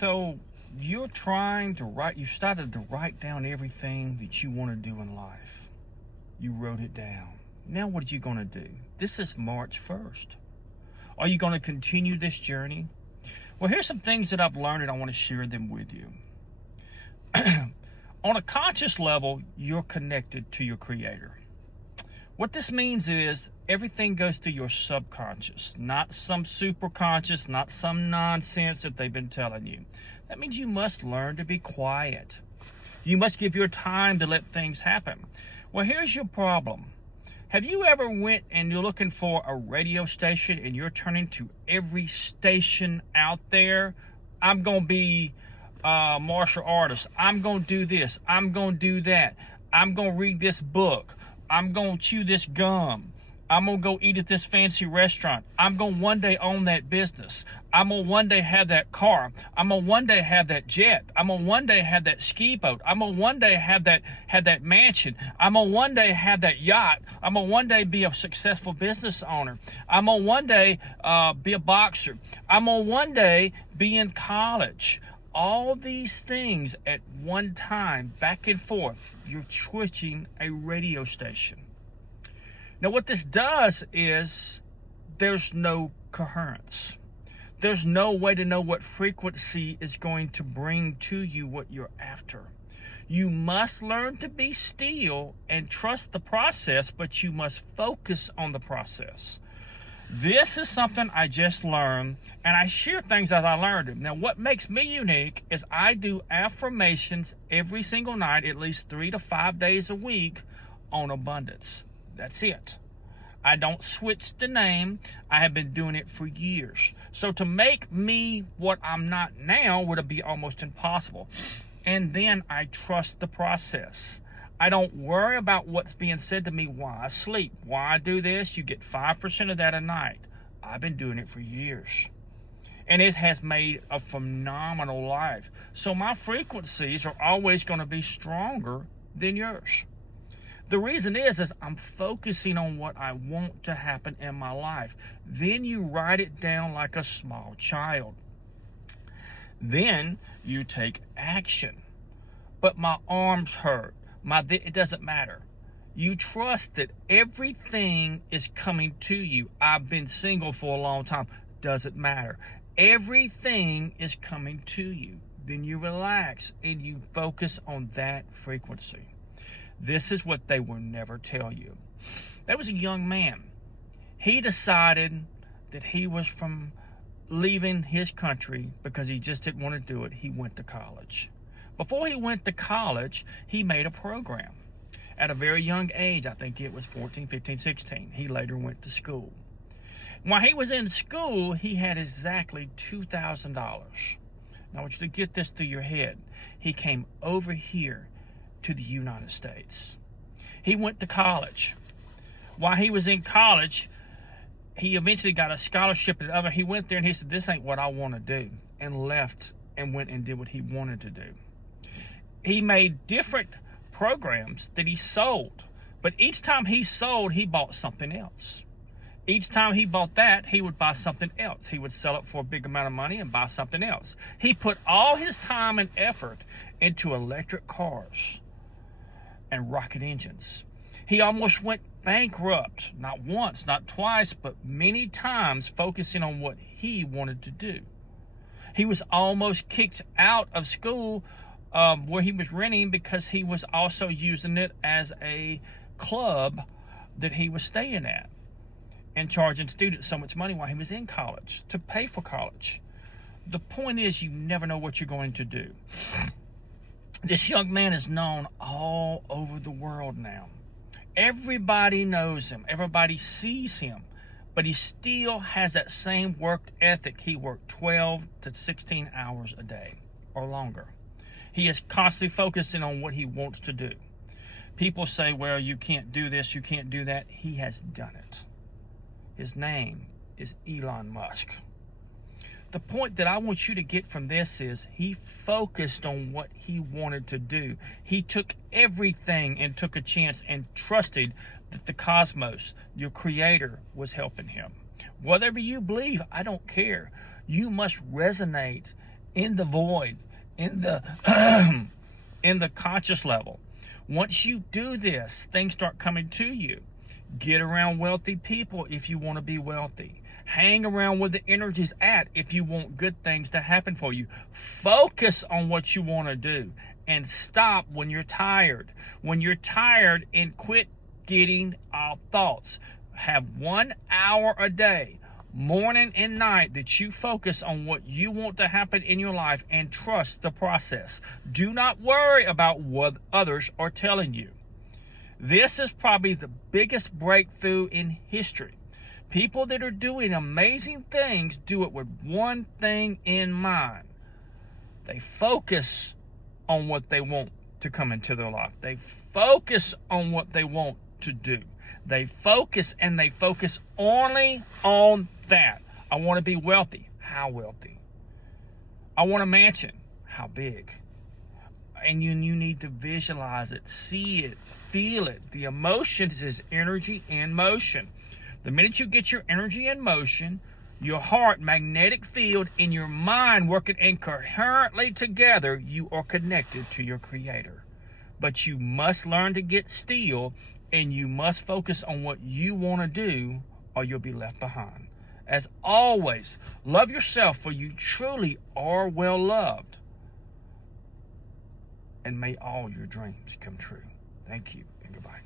So you're trying to write, you started to write down everything that you want to do in life. You wrote it down. Now what are you going to do? This is March 1st. Are you going to continue this journey? Well, here's some things that I've learned and I want to share them with you. On a conscious level, you're connected to your Creator. What this means is everything goes through your subconscious, not some superconscious, not some nonsense that they've been telling you. That means you must learn to be quiet. You must give your time to let things happen. Well, here's your problem. Have you ever went and you're looking for a radio station and you're turning to every station out there? I'm going to be a martial artist. I'm going to do this. I'm going to do that. I'm going to read this book. I'm going to chew this gum. I'm going to go eat at this fancy restaurant. I'm going to one day own that business. I'm going to one day have that car. I'm going to one day have that jet. I'm going to one day have that ski boat. I'm going to one day have that mansion. I'm going to one day have that yacht. I'm going to one day be a successful business owner. I'm going to one day be a boxer. I'm going to one day be in college. All these things at one time, back and forth, you're switching a radio station. Now, what this does is there's no coherence. There's no way to know what frequency is going to bring to you what you're after. You must learn to be still and trust the process, but you must focus on the process. This is something I just learned, and I share things as I learned them. Now, what makes me unique is I do affirmations every single night, at least 3 to 5 days a week on abundance. That's it. I don't switch the name. I have been doing it for years. So to make me what I'm not now would be almost impossible. And then I trust the process. I don't worry about what's being said to me while I sleep. Why I do this, you get 5% of that a night. I've been doing it for years. And it has made a phenomenal life. So my frequencies are always going to be stronger than yours. The reason is I'm focusing on what I want to happen in my life. Then you write it down like a small child. Then you take action. But my arms hurt. It doesn't matter. You trust that everything is coming to you. I've been single for a long time. Doesn't matter. Everything is coming to you. Then you relax and you focus on that frequency. This is what they will never tell you. There was a young man. He decided that he was from leaving his country because he just didn't want to do it. He went to college. Before he went to college, he made a program. At a very young age, I think it was 14, 15, 16, he later went to school. While he was in school, he had exactly $2,000. Now I want you to get this through your head. He came over here to the United States. He went to college. While he was in college, he eventually got a scholarship. He went there and he said, this ain't what I want to do, and left and went and did what he wanted to do. He made different programs that he sold, but each time he sold, he bought something else. Each time he bought that, he would buy something else. He would sell it for a big amount of money and buy something else. He put all his time and effort into electric cars and rocket engines. He almost went bankrupt, not once, not twice, but many times, focusing on what he wanted to do. He was almost kicked out of school where he was renting because he was also using it as a club that he was staying at and charging students so much money while he was in college to pay for college. The point is, you never know what you're going to do. This young man is known all over the world now. Everybody knows him. Everybody sees him. But he still has that same work ethic. He worked 12 to 16 hours a day or longer. He is constantly focusing on what he wants to do. People say, well, you can't do this, you can't do that. He has done it. His name is Elon Musk. The point that I want you to get from this is he focused on what he wanted to do. He took everything and took a chance and trusted that the cosmos, your creator, was helping him. Whatever you believe, I don't care. You must resonate in the void, in the in the conscious level. Once you do this, things start coming to you. Get around wealthy people if you want to be wealthy. Hang around where the energy's at if you want good things to happen for you. Focus on what you want to do and stop when you're tired. When you're tired, and quit getting off thoughts. Have 1 hour a day, morning and night, that you focus on what you want to happen in your life and trust the process. Do not worry about what others are telling you. This is probably the biggest breakthrough in history. People that are doing amazing things do it with one thing in mind. They focus on what they want to come into their life. They focus on what they want to do. They focus, and they focus only on that. I want to be wealthy. How wealthy? I want a mansion. How big? And you need to visualize it, see it, feel it. The emotions is energy in motion. The minute you get your energy in motion, your heart, magnetic field, and your mind working incoherently together, you are connected to your Creator. But you must learn to get still, and you must focus on what you want to do, or you'll be left behind. As always, love yourself, for you truly are well loved. And may all your dreams come true. Thank you, and goodbye.